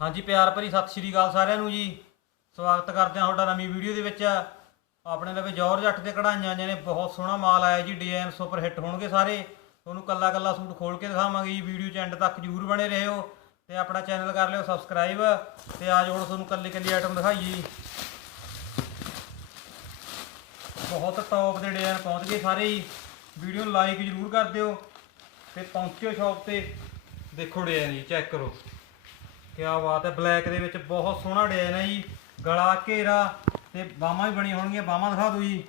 ਹਾਂਜੀ ਪਿਆਰ ਭਰੀ ਸਤਿ ਸ਼੍ਰੀ ਅਕਾਲ ਸਾਰਿਆਂ ਨੂੰ ਜੀ। ਸਵਾਗਤ ਕਰਦੇ ਹਾਂ ਤੁਹਾਡਾ ਨਵੀਂ ਵੀਡੀਓ ਦੇ ਵਿੱਚ। ਆਪਣੇ ਲਵੇ ਜੌਰ ਜੱਟ ਤੇ ਕਢਾਈਆਂ ਆਈਆਂ ਨੇ ਬਹੁਤ ਸੋਹਣਾ ਮਾਲ ਆਇਆ ਜੀ ਡਿਜ਼ਾਈਨ ਸੁਪਰ ਹਿੱਟ ਹੋਣਗੇ ਸਾਰੇ। ਤੁਹਾਨੂੰ ਕੱਲਾ ਕੱਲਾ ਸੂਟ ਖੋਲ ਕੇ ਦਿਖਾਵਾਂਗੇ ਜੀ, ਵੀਡੀਓ ਚ ਐਂਡ ਤੱਕ ਜਰੂਰ ਬਣੇ ਰਹਿਓ ਤੇ ਆਪਣਾ ਚੈਨਲ ਕਰ ਲਿਓ ਸਬਸਕ੍ਰਾਈਬ ਤੇ ਆਜ ਹੁਣ ਤੁਹਾਨੂੰ ਕੱਲੀ ਕੱਲੀ ਆਈਟਮ ਦਿਖਾਈਏ ਬਹੁਤ ਟੌਪ ਦੇ ਡਿਜ਼ਾਈਨ ਪਹੁੰਚ ਗਏ ਸਾਰੇ ਹੀ ਵੀਡੀਓ ਨੂੰ ਲਾਈਕ ਜਰੂਰ ਕਰ ਦਿਓ ਤੇ ਪਹੁੰਚਿਓ ਸ਼ਾਪ ਤੇ। ਦੇਖੋ ਡਿਜ਼ਾਈਨ ਜੀ ਚੈੱਕ ਕਰੋ। ਕੀ ਬਾਤ ਹੈ ਬਲੈਕ ਦੇ ਵਿੱਚ ਬਹੁਤ ਸੋਹਣਾ ਡਿਜ਼ਾਈਨ ਹੈ ਜੀ। ਗਲਾ ਘੇਰਾ ਤੇ ਬਾਹਾਂ ਵੀ ਬਣੀਆਂ ਹੋਣਗੀਆਂ ਬਾਹਾਂ ਦਿਖਾ ਦਿਓ ਜੀ।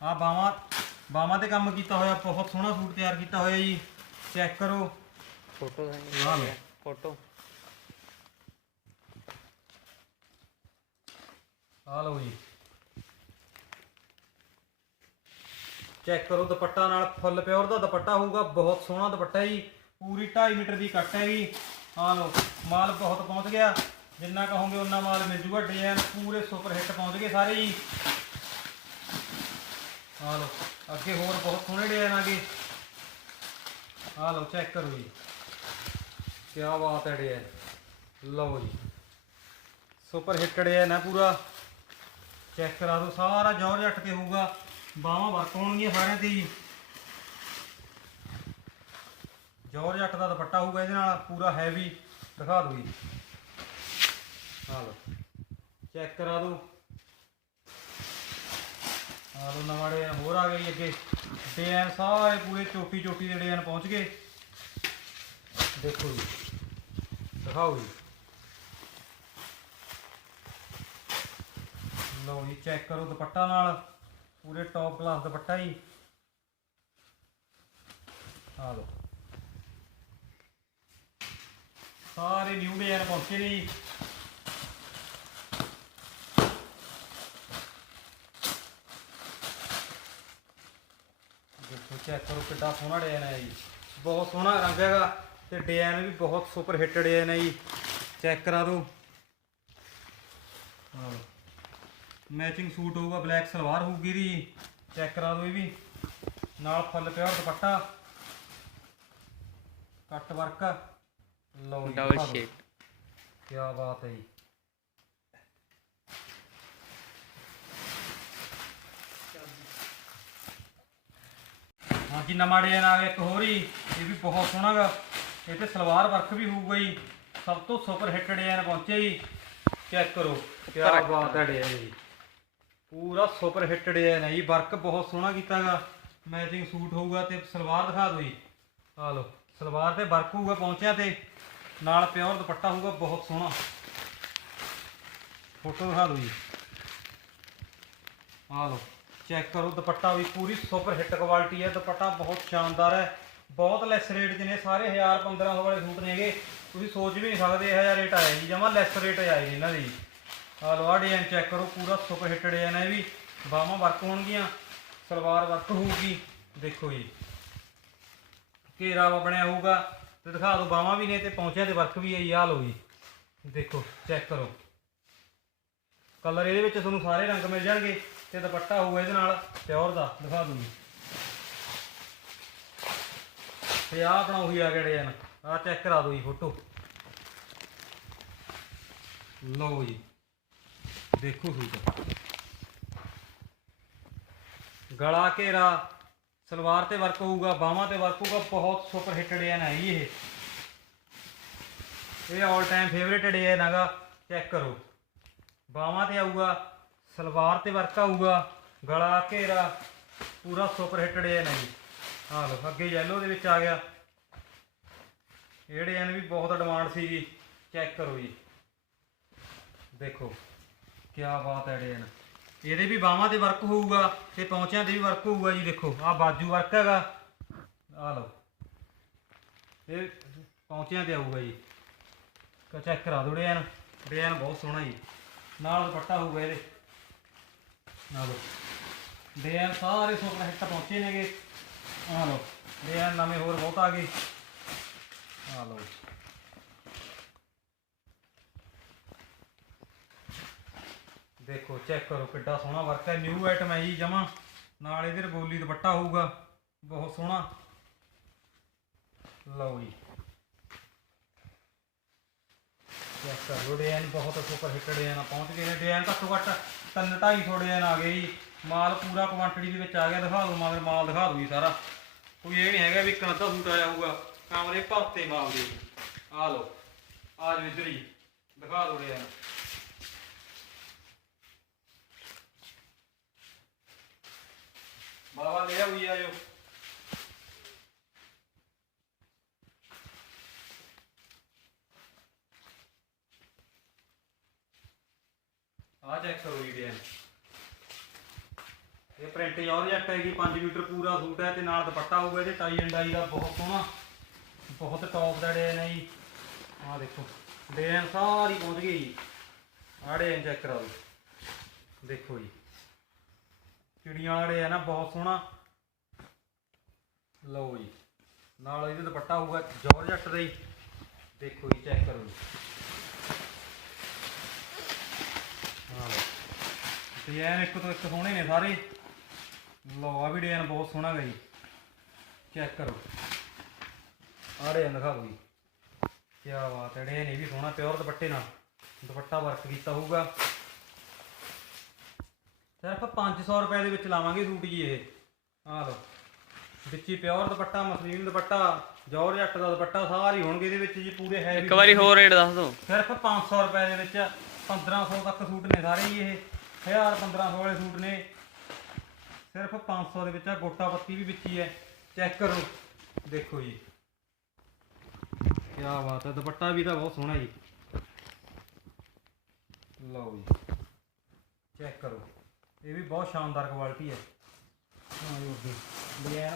ਆਹ ਬਾਹਾਂ ਬਾਹਾਂ ਤੇ ਕੰਮ ਕੀਤਾ ਹੋਇਆ ਬਹੁਤ ਸੋਹਣਾ ਸੂਟ ਤਿਆਰ ਕੀਤਾ ਹੋਇਆ ਜੀ। ਚੈੱਕ ਕਰੋ। ਫੋਟੋ ਹਾਂ ਲਓ। ਫੋਟੋ ਆ ਲਓ ਜੀ। ਚੈੱਕ ਕਰੋ ਦੁਪੱਟਾ ਨਾਲ ਫੁੱਲ ਪਿਓਰ ਦਾ ਦੁਪੱਟਾ ਹੋਊਗਾ ਬਹੁਤ ਸੋਹਣਾ ਦੁਪੱਟਾ ਜੀ। ਪੂਰੀ 2.5 ਮੀਟਰ ਦੀ ਕੱਟ ਹੈਗੀ ਆ ਲਓ, ਮਾਲ ਬਹੁਤ ਪਹੁੰਚ ਗਿਆ। ਜਿੰਨਾ ਕਹੋਗੇ ਉਹਨਾਂ ਮਾਲ ਮਿਲ ਜੂਗਾ। ਡਿਜ਼ਾਈਨ ਪੂਰੇ ਸੁਪਰ ਹਿੱਟ ਪਹੁੰਚ ਗਏ ਸਾਰੇ ਜੀ ਆ ਲਓ, ਅੱਗੇ ਹੋਰ ਬਹੁਤ ਸੋਹਣੇ ਡਿਜ਼ਾਈਨ ਆ ਗਏ। ਆ ਲਓ ਚੈੱਕ ਕਰੋ ਜੀ। ਕੀ ਬਾਤ ਹੈ ਡਿਜ਼ਾਈਨ। ਲਓ ਜੀ। ਸੁਪਰ ਹਿੱਟ ਡਿਜ਼ਾਈਨ ਹੈ ਪੂਰਾ। ਚੈੱਕ ਕਰਾ ਦਿਓ, ਸਾਰਾ ਜੌਰ ਜੱਟ ਤੇ ਹੋਊਗਾ। ਬਾਹਾਂ ਵਰਤ ਹੋਣਗੀਆਂ ਸਾਰਿਆਂ ਤੇ ਜੀ ਜ਼ੋਰ ਜੱਟ ਦਾ ਦੁਪੱਟਾ ਹੋਊਗਾ ਇਹਦੇ ਨਾਲ, ਪੂਰਾ ਹੈਵੀ ਦਿਖਾ ਦਿਓ ਜੀ। ਆ ਲਓ ਚੈੱਕ ਕਰਾ ਦਿਓ। ਆ ਲਓ, ਨਵਾਂ ਡਿਜ਼ਾਈਨ ਹੋਰ ਆ ਗਈ ਅੱਗੇ। ਡਿਜ਼ਾਈਨ ਸਾਰੇ ਪੂਰੇ ਚੋਟੀ ਚੋਟੀ ਦੇ ਡਿਜ਼ਾਈਨ ਪਹੁੰਚ ਗਏ। ਦੇਖੋ ਜੀ, ਦਿਖਾਓ ਜੀ। ਲਓ ਜੀ ਚੈੱਕ ਕਰੋ ਦੁਪੱਟਾ ਨਾਲ। ਪੂਰੇ ਟੌਪ ਕਲਾਸ ਦੁਪੱਟਾ ਜੀ। ਆ ਲਓ। ਸਾਰੇ ਨਿਊ ਡਿਜ਼ਾਈਨ ਪਹੁੰਚੇ ਨੇ ਜੀ। ਦੇਖੋ ਚੈੱਕ ਕਰੋ ਕਿੱਡਾ ਸੋਹਣਾ ਡਿਜ਼ਾਈਨ ਹੈ ਜੀ। ਬਹੁਤ ਸੋਹਣਾ ਰੰਗ ਹੈਗਾ ਤੇ ਡਿਜ਼ਾਈਨ ਵੀ ਬਹੁਤ ਸੁਪਰ ਹਿੱਟ ਡਿਜ਼ਾਈਨ ਹੈ ਜੀ। ਚੈੱਕ ਕਰਾ ਦਿਓ। ਮੈਚਿੰਗ ਸੂਟ ਹੋਊਗਾ ਬਲੈਕ ਸਲਵਾਰ ਹੋਊਗੀ ਇਹਦੀ। ਚੈੱਕ ਕਰਾ ਦਿਓ ਇਹ ਵੀ। ਨਾਲ ਫੁੱਲ ਪਿਆ ਦੁਪੱਟਾ। ਕੱਟ ਵਰਕ ਲਓ ਜੀ ਡਬਲ। ਸ਼ੇਡ ਕੀ ਬਾਤ ਹੈ ਜੀ। ਹਾਂਜੀ ਨਵਾਂ ਡਿਜ਼ਾਈਨ ਆ ਗਿਆ ਇੱਕ ਹੋਰ ਹੀ ਇਹ ਵੀ ਬਹੁਤ ਸੋਹਣਾ ਗਾ। ਇਹ ਤੇ ਸਲਵਾਰ ਵਰਕ ਵੀ ਹੋਊਗਾ ਜੀ। ਸਭ ਤੋਂ ਸੁਪਰ ਹਿੱਟ ਡਿਜ਼ਾਈਨ ਪਹੁੰਚਿਆ ਜੀ। ਚੈੱਕ ਕਰੋ। ਕੀ ਬਾਤ ਹੈ ਡਿਜ਼ਾਈਨ ਜੀ। ਪੂਰਾ ਸੁਪਰ ਹਿੱਟ ਡਿਜ਼ਾਈਨ ਹੈ ਜੀ। ਵਰਕ ਬਹੁਤ ਸੋਹਣਾ ਕੀਤਾਗਾ ਮੈਚਿੰਗ ਸੂਟ ਹੋਊਗਾ ਤੇ ਸਲਵਾਰ ਦਿਖਾ ਦਿਓ ਜੀ। ਆ ਲਓ। ਸਲਵਾਰ ਤੇ ਵਰਕ ਹੋਊਗਾ ਪਹੁੰਚਿਆ ਤੇ, ਨਾਲ ਪਿਓਰ ਦੁਪੱਟਾ ਹੋਊਗਾ, ਬਹੁਤ ਸੋਹਣਾ। ਫੋਟੋ ਦਿਖਾ ਦਿਓ ਜੀ। ਆ ਲਓ, ਚੈੱਕ ਕਰੋ, ਦੁਪੱਟਾ ਵੀ ਪੂਰੀ ਸੁਪਰ ਹਿੱਟ ਕੁਆਲਿਟੀ ਹੈ, ਦੁਪੱਟਾ ਬਹੁਤ ਸ਼ਾਨਦਾਰ ਹੈ। ਬਹੁਤ ਲੈਸ ਰੇਟ 'ਚ ਨੇ ਸਾਰੇ 1000 1500 ਵਾਲੇ ਸੂਟ ਨੇਗੇ, ਤੁਸੀਂ ਸੋਚ ਵੀ ਨਹੀਂ ਸਕਦੇ ਇਹ ਜਿਹਾ ਰੇਟ ਆਇਆ ਜੀ, ਜਮਾ ਲੈਸ ਰੇਟ ਆਏ ਨੇ ਇਹਨਾਂ ਦੀ। ਆ ਲਓ ਆ ਡਿਜ਼ਾਈਨ ਚੈੱਕ ਕਰੋ, ਪੂਰਾ ਸੁਪਰ ਹਿੱਟ ਡਿਜ਼ਾਈਨ ਹੈ ਵੀ। ਬਾਹਾਂ ਵਰਕ ਹੋਣਗੀਆਂ, ਸਲਵਾਰ ਵਰਕ ਹੋਊਗੀ, ਦੇਖੋ ਜੀ। ਘੇਰਾ ਵਾ ਬਣਿਆ ਹੋਊਗਾ ਤੇ ਦਿਖਾ ਦਿਓ ਬਾਹਾਂ ਵੀ ਨੇ ਤੇ ਪੌਂਚਿਆਂ ਤੇ ਵਰਕ ਵੀ ਹੈ ਜੀ ਆਹ ਲਓ ਜੀ। ਦੇਖੋ ਚੈੱਕ ਕਰੋ। ਕਲਰ ਇਹਦੇ ਵਿੱਚ ਤੁਹਾਨੂੰ ਸਾਰੇ ਰੰਗ ਮਿਲ ਜਾਣਗੇ ਤੇ ਦੁਪੱਟਾ ਹੋਊਗਾ ਇਹਦੇ ਨਾਲ ਪਿਓਰ ਦਾ, ਦਿਖਾ ਦੂੰਗੀ ਤੇ ਆਹ ਆਪਣਾ ਉਹੀ ਆ ਗਿਆ ਡਿਜ਼ਾਈਨ ਆਹ ਚੈੱਕ ਕਰਾ ਦਿਓ ਜੀ ਫੋਟੋ ਲਓ ਜੀ। ਦੇਖੋ ਸੂਟ। ਗਲਾ ਘੇਰਾ ਸਲਵਾਰ ਤੇ ਵਰਕ ਹੋਊਗਾ, ਬਾਹਾਂ ਤੇ ਵਰਕ ਹੋਊਗਾ, ਬਹੁਤ ਸੁਪਰ ਹਿੱਟ ਡਿਜ਼ਾਈਨ ਹੈ ਜੀ ਇਹ। ਇਹ ਆਲ ਟਾਈਮ ਫੇਵਰੇਟ ਡਿਜ਼ਾਈਨ ਹੈਗਾ ਚੈੱਕ ਕਰੋ। ਬਾਹਾਂ ਤੇ ਆਊਗਾ, ਸਲਵਾਰ ਤੇ ਵਰਕ ਆਊਗਾ, ਗਲਾ ਘੇਰਾ, ਪੂਰਾ ਸੁਪਰ ਹਿੱਟ ਡਿਜ਼ਾਈਨ ਹੈ ਜੀ। ਆਹ ਲਓ, ਅੱਗੇ ਯੈਲੋ ਦੇ ਵਿੱਚ ਆ ਗਿਆ। ਇਹ ਡਿਜ਼ਾਈਨ ਵੀ ਬਹੁਤ ਡਿਮਾਂਡ ਜੀ ਚੈੱਕ ਕਰੋ ਜੀ। ਦੇਖੋ ਕੀ ਬਾਤ ਹੈ ਡਿਜ਼ਾਈਨ ਇਹਦੇ ਵੀ ਬਾਹਾਂ ਤੇ ਵਰਕ ਹੋਊਗਾ ਤੇ ਪੌਂਚਿਆਂ ਤੇ ਵੀ ਵਰਕ ਹੋਊਗਾ ਜੀ ਦੇਖੋ, ਆਹ ਬਾਜੂ ਵਰਕ ਹੈਗਾ। ਆ ਲਓ। ਇਹ ਪੌਂਚਿਆਂ ਤੇ ਆਊਗਾ ਜੀ। ਕਾ ਚੈੱਕ ਕਰਾ ਦੋ ਡਿਜ਼ਾਈਨ ਡਿਜ਼ਾਈਨ ਬਹੁਤ ਸੋਹਣਾ ਜੀ। ਨਾਲ ਦੁਪੱਟਾ ਹੋਊਗਾ ਇਹਦੇ। ਨਾਲ ਲਓ। ਡਿਜ਼ਾਈਨ ਸਾਰੇ ਸੁਪਰ ਹਿੱਟ ਪਹੁੰਚੇ ਨੇਗੇ। ਆ ਲਓ। ਡਿਜ਼ਾਈਨ ਨਵੇਂ ਹੋਰ ਬਹੁਤ ਆ ਗਏ। ਆ ਲਓ। ਦੇਖੋ ਚੈੱਕ ਕਰੋ ਕਿੱਡਾ ਸੋਹਣਾ ਵਰਕ ਹੈ। ਨਿਊ ਆਈਟਮ ਹੈ ਜੀ ਜਮਾ। ਨਾਲ ਇਹਦੇ ਰਗੋਲੀ ਦੁਪੱਟਾ ਹੋਊਗਾ। ਬਹੁਤ ਸੋਹਣਾ। ਲਓ ਜੀ। ਚੈੱਕ ਕਰ ਲਓ ਡਿਜ਼ਾਈਨ ਬਹੁਤ ਸੁਪਰ ਹਿੱਟ ਡਿਜ਼ਾਈਨ ਆ, ਪਹੁੰਚ ਗਏ ਨੇ। ਡਿਜ਼ਾਈਨ ਘੱਟੋ ਘੱਟ ਤਿੰਨ ਢਾਈ ਸੌ ਡਿਜ਼ਾਈਨ ਆ ਗਏ ਜੀ। ਮਾਲ ਪੂਰਾ ਕੁਆਂਟੀਟੀ ਦੇ ਵਿੱਚ ਆ ਗਿਆ, ਦਿਖਾ ਦਿਓ, ਮਗਰ ਮਾਲ ਦਿਖਾ ਦੂਗੀ ਸਾਰਾ। ਕੋਈ ਇਹ ਨਹੀਂ ਹੈਗਾ ਵੀ ਇੱਕ ਅੱਧਾ ਸੂਟ ਆਇਆ ਹੋਊਗਾ। ਕਮਰੇ ਭਰਤੇ ਮਾਲ ਦੇ। ਆ ਲਓ। ਆ ਜਾਓ ਇੱਧਰ ਹੀ ਦਿਖਾ ਦਿਓ ਡਿਜ਼ਾਈਨ ਬਾਬਾ ਲੈ ਆਉਈ ਆਇਓ ਆ ਚੈੱਕ ਕਰੋ ਜੀ ਡਿਜ਼ਾਈਨ ਇਹ ਪ੍ਰਿੰਟ ਜਾਰਜੈਟ ਹੈਗੀ 5 ਮੀਟਰ ਪੂਰਾ ਸੂਟ ਹੈ ਤੇ ਨਾਲ ਦੁਪੱਟਾ ਹੋਊਗਾ ਇਹਦੇ, ਟਾਈ ਐਂਡ ਡਾਈ ਦਾ ਬਹੁਤ ਸੋਹਣਾ, ਬਹੁਤ ਟੌਪ ਦਾ ਡਿਜ਼ਾਈਨ ਹੈ ਜੀ। ਆਹ ਦੇਖੋ ਡਿਜ਼ਾਈਨ ਸਾਰੀ ਪਹੁੰਚ ਗਈ ਜੀ। ਆਹ ਡਿਜ਼ਾਈਨ ਚੈੱਕ ਕਰਾਓ। ਦੇਖੋ ਜੀ। ਚਿੜੀਆਂ ਵਾਲੇ ਆ ਨਾ, ਬਹੁਤ ਸੋਹਣਾ। ਲਓ ਜੀ, ਨਾਲ ਇਹਦੇ ਦੁਪੱਟਾ ਹੋਊਗਾ ਜਾਰਜੈਟ ਦਾ ਹੀ। ਦੇਖੋ ਜੀ ਚੈੱਕ ਕਰੋ ਜੀ। ਹਾਂ ਡਿਜ਼ਾਈਨ ਇੱਕ ਤੋਂ ਇੱਕ ਸੋਹਣੇ ਨੇ ਸਾਰੇ। ਲਓ ਆ ਵੀ ਡਿਜ਼ਾਈਨ ਬਹੁਤ ਸੋਹਣਾ ਗਾ ਜੀ। ਚੈੱਕ ਕਰੋ। ਆ ਡਿਜ਼ਾਈਨ ਦਿਖਾਓ ਜੀ। ਕੀ ਬਾਤ ਹੈ, ਡਿਜ਼ਾਈਨ ਇਹ ਵੀ ਸੋਹਣਾ ਪਿਓਰ ਦੁਪੱਟੇ ਨਾਲ। ਦੁਪੱਟਾ ਵਰਕ ਕੀਤਾ ਹੋਊਗਾ। ਸਿਰਫ 500 ਰੁਪਏ ਦੇ ਵਿੱਚ ਲਾਵਾਂਗੇ ਸੂਟ ਜੀ ਇਹ। ਆਹ ਲਓ। ਵਿੱਚੀ ਪਿਓਰ ਦੁਪੱਟਾ ਮਸਲੀਨ ਦੁਪੱਟਾ ਜਾਰਜੱਟ ਦਾ ਦੁਪੱਟਾ ਸਾਰੇ ਹੋਣਗੇ ਇਹਦੇ ਵਿੱਚ ਜੀ ਪੂਰੇ ਹੈਵੀ ਇੱਕ ਵਾਰੀ ਹੋਰ ਰੇਟ ਦੱਸ ਦਿਓ। ਸਿਰਫ 500 ਰੁਪਏ ਦੇ ਵਿੱਚ 1500 ਤੱਕ ਸੂਟ ਨੇ ਸਾਰੇ ਹੀ ਇਹ। 1000 1500 ਵਾਲੇ ਸੂਟ ਨੇ। ਸਿਰਫ 500 ਦੇ ਵਿੱਚ ਆ ਗੋਟਾ ਪੱਤੀ ਵੀ ਵਿੱਚ ਹੈ। ਚੈੱਕ ਕਰੋ। ਦੇਖੋ ਜੀ। ਕੀ ਬਾਤ ਹੈ ਦੁਪੱਟਾ ਵੀ ਤਾਂ ਬਹੁਤ ਸੋਹਣਾ ਜੀ। ਲਓ ਜੀ। ਚੈੱਕ ਕਰੋ। ਇਹ ਵੀ ਬਹੁਤ ਸ਼ਾਨਦਾਰ ਕੁਆਲਿਟੀ ਹੈ। ਹਾਂ ਜੀ ਓਕੇ ਡਿਜ਼ਾਈਨ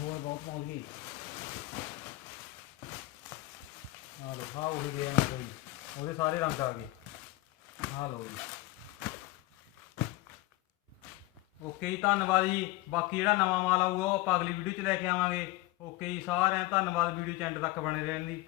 ਹੋਰ ਬਹੁਤ ਪਹੁੰਚ ਗਈ। ਆ ਲੋ ਹਾਂ ਉਹ ਡਿਜ਼ਾਈਨ ਆ ਗਈ ਉਹਦੇ ਸਾਰੇ ਰੰਗ ਆ ਗਏ। ਆ ਲਓ ਜੀ। ਓਕੇ ਜੀ ਧੰਨਵਾਦ ਜੀ। ਬਾਕੀ ਜਿਹੜਾ ਨਵਾਂ ਮਾਲ ਆਊਗਾ ਉਹ ਆਪਾਂ ਅਗਲੀ ਵੀਡੀਓ 'ਚ ਲੈ ਕੇ ਆਵਾਂਗੇ। ਓਕੇ ਜੀ ਸਾਰਿਆਂ ਦਾ ਧੰਨਵਾਦ ਵੀਡੀਓ 'ਚ ਐਂਡ ਤੱਕ ਬਣੇ ਰਹਿਣ ਲਈ